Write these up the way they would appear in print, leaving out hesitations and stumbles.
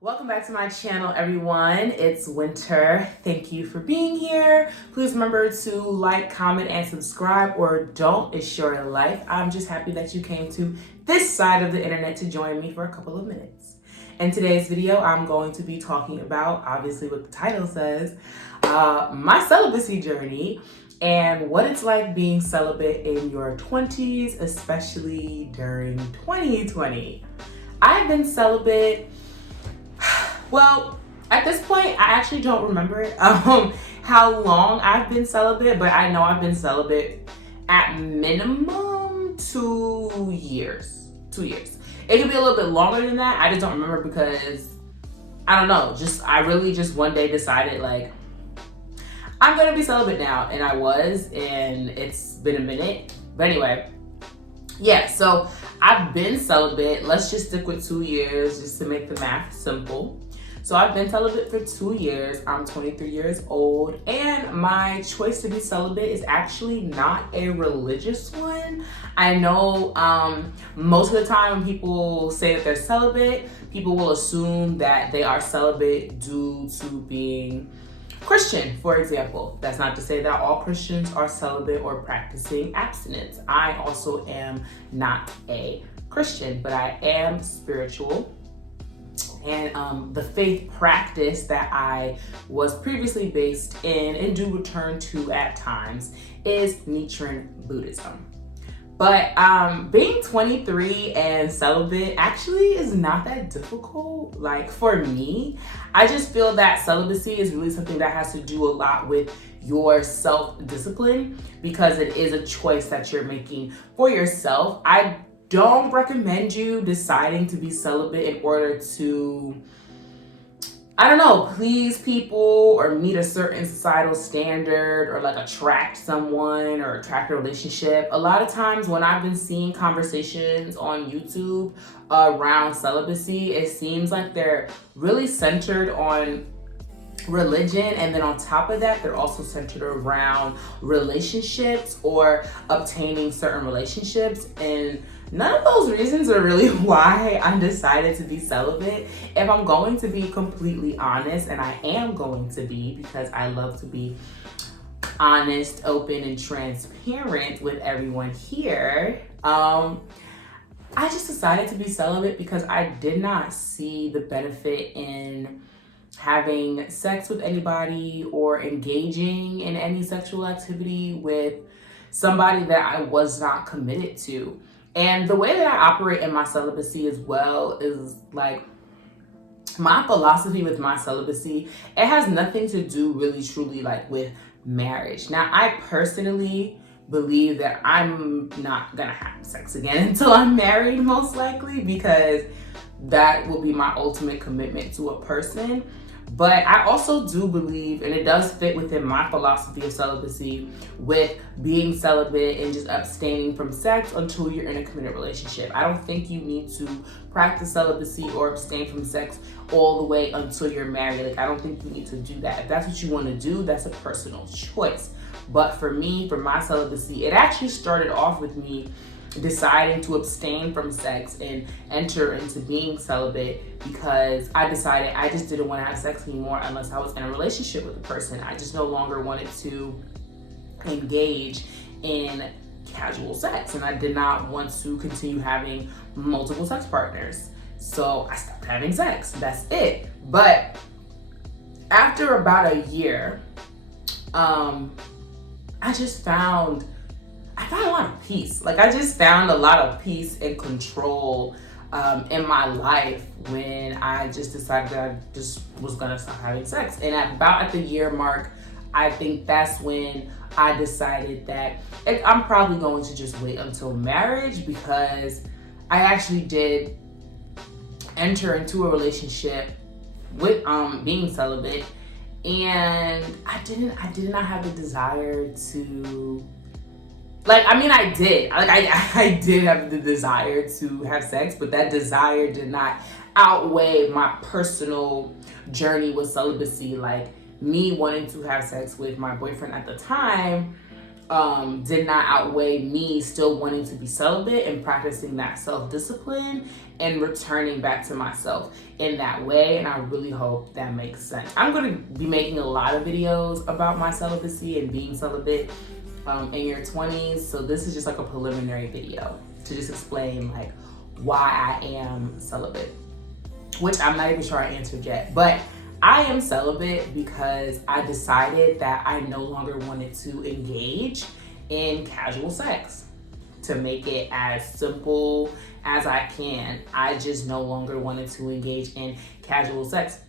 Welcome back to my channel, everyone. It's winter. Thank you for being here. Please remember to like, comment, and subscribe, or don't. It's your life. I'm just happy that you came to this side of the internet to join me for a couple of minutes. In today's video, I'm going to be talking about, obviously what the title says, my celibacy journey and what it's like being celibate in your 20s, especially during 2020. I've been celibate. Well, at this point, I actually don't remember it, how long I've been celibate, but I know I've been celibate at minimum 2 years. 2 years. It could be a little bit longer than that. I just don't remember because, I don't know, I really just one day decided like, I'm gonna be celibate now, and I was, and it's been a minute. But anyway, yeah, so I've been celibate. Let's just stick with 2 years just to make the math simple. So I've been celibate for 2 years. I'm 23 years old, and my choice to be celibate is actually not a religious one. I know most of the time when people say that they're celibate, people will assume that they are celibate due to being Christian, for example. That's not to say that all Christians are celibate or practicing abstinence. I also am not a Christian, but I am spiritual. And the faith practice that I was previously based in and do return to at times is Nichiren Buddhism. But being 23 and celibate actually is not that difficult. Like for me, I just feel that celibacy is really something that has to do a lot with your self-discipline because it is a choice that you're making for yourself. I don't recommend you deciding to be celibate in order to, I don't know, please people or meet a certain societal standard or like attract someone or attract a relationship. A lot of times when I've been seeing conversations on YouTube around celibacy, it seems like they're really centered on religion, and then on top of that they're also centered around relationships or obtaining certain relationships, and none of those reasons are really why I decided to be celibate. If I'm going to be completely honest, and I am going to be because I love to be honest, open, and transparent with everyone here, I just decided to be celibate because I did not see the benefit in having sex with anybody or engaging in any sexual activity with somebody that I was not committed to. And the way that I operate in my celibacy as well is like, my philosophy with my celibacy, it has nothing to do really truly like with marriage. Now, I personally believe that I'm not gonna have sex again until I'm married, most likely, because that will be my ultimate commitment to a person. But I also do believe, and it does fit within my philosophy of celibacy, with being celibate and just abstaining from sex until you're in a committed relationship. I don't think you need to practice celibacy or abstain from sex all the way until you're married. Like, I don't think you need to do that. If that's what you want to do, that's a personal choice. But for me, for my celibacy, it actually started off with me deciding to abstain from sex and enter into being celibate because I decided I just didn't want to have sex anymore unless I was in a relationship with a person. I just no longer wanted to engage in casual sex, and I did not want to continue having multiple sex partners. So I stopped having sex. That's it. But after about a year, I found a lot of peace. Like, I just found a lot of peace and control in my life when I just decided that I just was gonna stop having sex. And at the year mark, I think that's when I decided that I'm probably going to just wait until marriage, because I actually did enter into a relationship with being celibate, and I did not have the desire to, like, I mean, I did. Like, I did have the desire to have sex, but that desire did not outweigh my personal journey with celibacy. Like, me wanting to have sex with my boyfriend at the time, did not outweigh me still wanting to be celibate and practicing that self-discipline and returning back to myself in that way. And I really hope that makes sense. I'm going to be making a lot of videos about my celibacy and being celibate in your 20s. So this is just like a preliminary video to just explain like why I am celibate, which I'm not even sure I answered yet. But I am celibate because I decided that I no longer wanted to engage in casual sex. To make it as simple as I can, I just no longer wanted to engage in casual sex.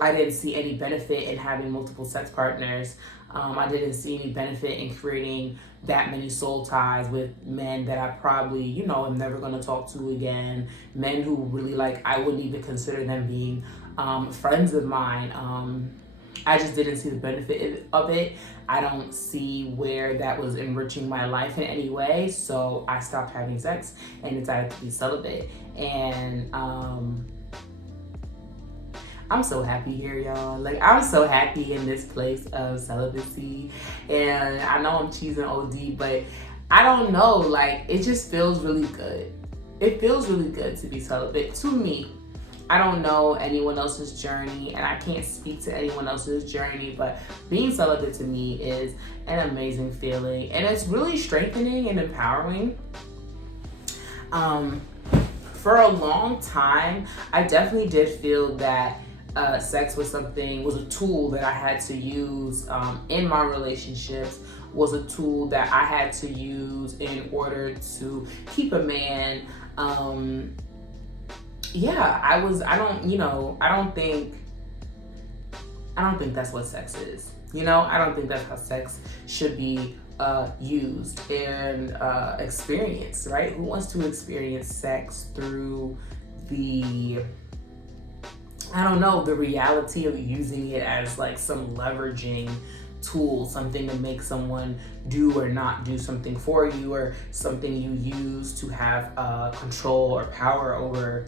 I didn't see any benefit in having multiple sex partners. I didn't see any benefit in creating that many soul ties with men that I probably, you know, am never going to talk to again. Men who really like, I wouldn't even consider them being friends of mine. I just didn't see the benefit of it. I don't see where that was enriching my life in any way. So I stopped having sex and decided to be celibate. And I'm so happy here, y'all. Like, I'm so happy in this place of celibacy. And I know I'm cheesing OD, but I don't know. Like, it just feels really good. It feels really good to be celibate to me. I don't know anyone else's journey, and I can't speak to anyone else's journey, but being celibate to me is an amazing feeling, and it's really strengthening and empowering. For a long time, I definitely did feel that sex was a tool that I had to use in my relationships, was a tool that I had to use in order to keep a man. I don't think that's what sex is. You know, I don't think that's how sex should be used and experienced, right? Who wants to experience sex through the reality of using it as like some leveraging tool, something to make someone do or not do something for you, or something you use to have control or power over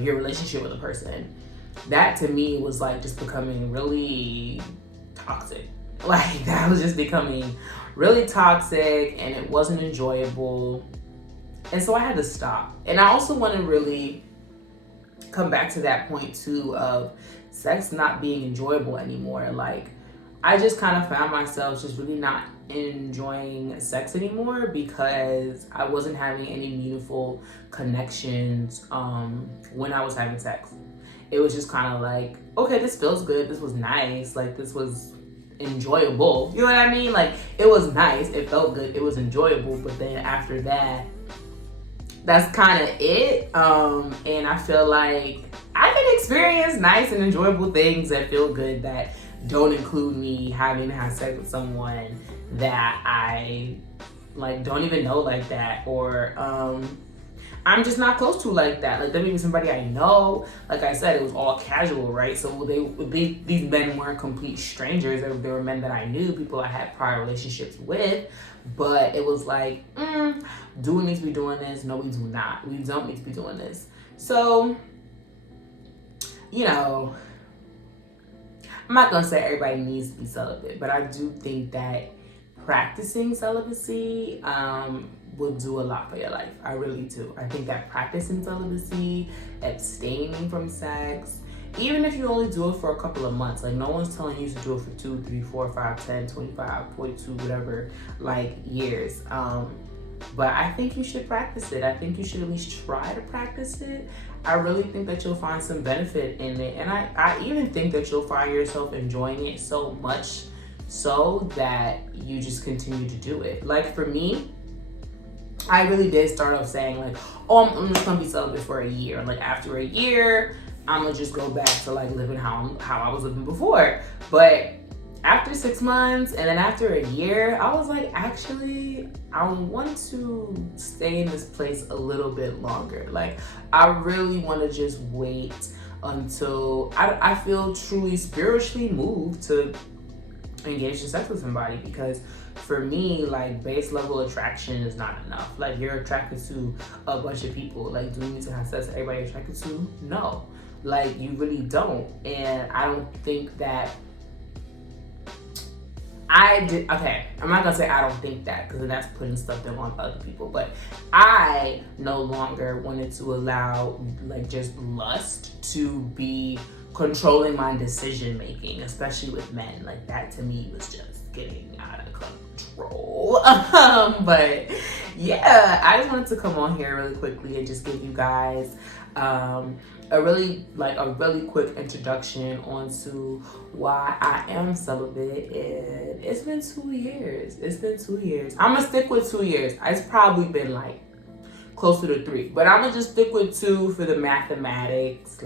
your relationship with a person. That to me was like just becoming really toxic. Like, that was just becoming really toxic, and it wasn't enjoyable. And so I had to stop. And I also want to really come back to that point too of sex not being enjoyable anymore. Like, I just kind of found myself just really not enjoying sex anymore because I wasn't having any meaningful connections when I was having sex. It was just kind of like, okay, this feels good. This was nice. Like, this was enjoyable. You know what I mean? Like, it was nice. It felt good. It was enjoyable. But then after that, that's kind of it. And I feel like I can experience nice and enjoyable things that feel good that don't include me having to have sex with someone that I like don't even know like that, or I'm just not close to like that. Like, that may be somebody I know. Like I said, it was all casual, right? So these men weren't complete strangers. They were men that I knew, people I had prior relationships with. But it was like, do we need to be doing this? No, we do not. We don't need to be doing this. So, you know, I'm not gonna say everybody needs to be celibate, but I do think that practicing celibacy will do a lot for your life. I really do. I think that practicing celibacy, abstaining from sex, even if you only do it for a couple of months, like, no one's telling you to do it for 2, 3, 4, 5, 10, 25, 42, whatever, like, years. But I think you should practice it. I think you should at least try to practice it. I really think that you'll find some benefit in it. And I even think that you'll find yourself enjoying it so much so that you just continue to do it. Like, for me, I really did start off saying like, oh, I'm just gonna be celibate for a year. Like, after a year, I'm gonna just go back to like living how I was living before. But after 6 months and then after a year, I was like, actually, I want to stay in this place a little bit longer. Like, I really want to just wait until I feel truly spiritually moved to engage in sex with somebody, because for me, like, base level attraction is not enough. Like, you're attracted to a bunch of people. Like, do you need to have sex with everybody you're attracted to? No. Like, you really don't. And I don't think that okay, I'm not gonna say I don't think that, because then that's putting something on other people, but I no longer wanted to allow like just lust to be controlling my decision making, especially with men. Like that to me was just getting out of control. But yeah, I just wanted to come on here really quickly and just give you guys a really quick introduction onto why I am celibate. And it's been 2 years. I'm gonna stick with 2 years. It's probably been like closer to 3, but I'm gonna just stick with 2 for the mathematics.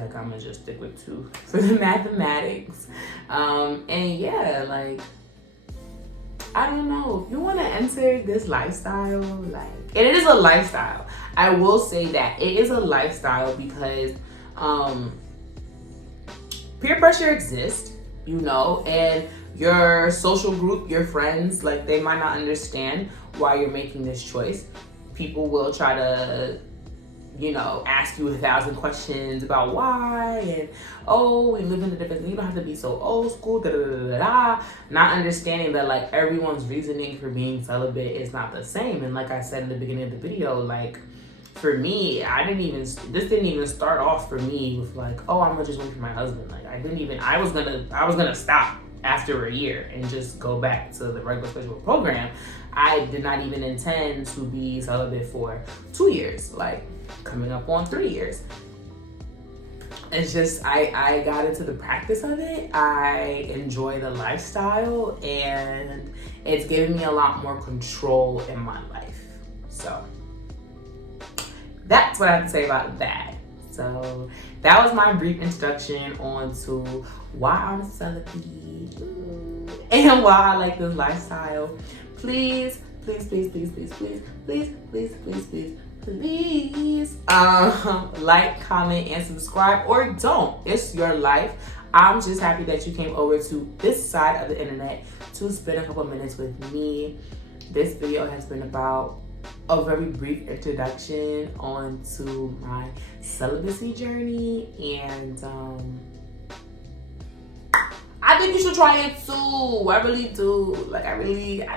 And yeah, like, I don't know, if you want to enter this lifestyle, like, and it is a lifestyle. I will say that it is a lifestyle because peer pressure exists, you know, and your social group, your friends, like, they might not understand why you're making this choice. People will try to, you know, ask you 1,000 questions about why, and we live in a different, you don't have to be so old school, not understanding that like everyone's reasoning for being celibate is not the same. And like I said in the beginning of the video, like for me, this didn't even start off for me with like, I'm gonna just wait for my husband. Like I was gonna stop after a year and just go back to the regular schedule program. I did not even intend to be celibate for 2 years, like coming up on 3 years. It's just, I got into the practice of it. I enjoy the lifestyle, and it's given me a lot more control in my life. So that's what I have to say about that. So that was my brief introduction onto why I'm celibate and why I like this lifestyle. Please, like, comment, and subscribe, or don't. It's your life. I'm just happy that you came over to this side of the internet to spend a couple minutes with me. This video has been about a very brief introduction onto my celibacy journey, and I think you should try it too. I really do. Like, I don't know, you can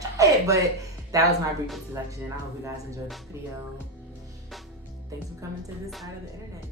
try it. But that was my brief introduction. I hope you guys enjoyed this video. Thanks for coming to this side of the internet.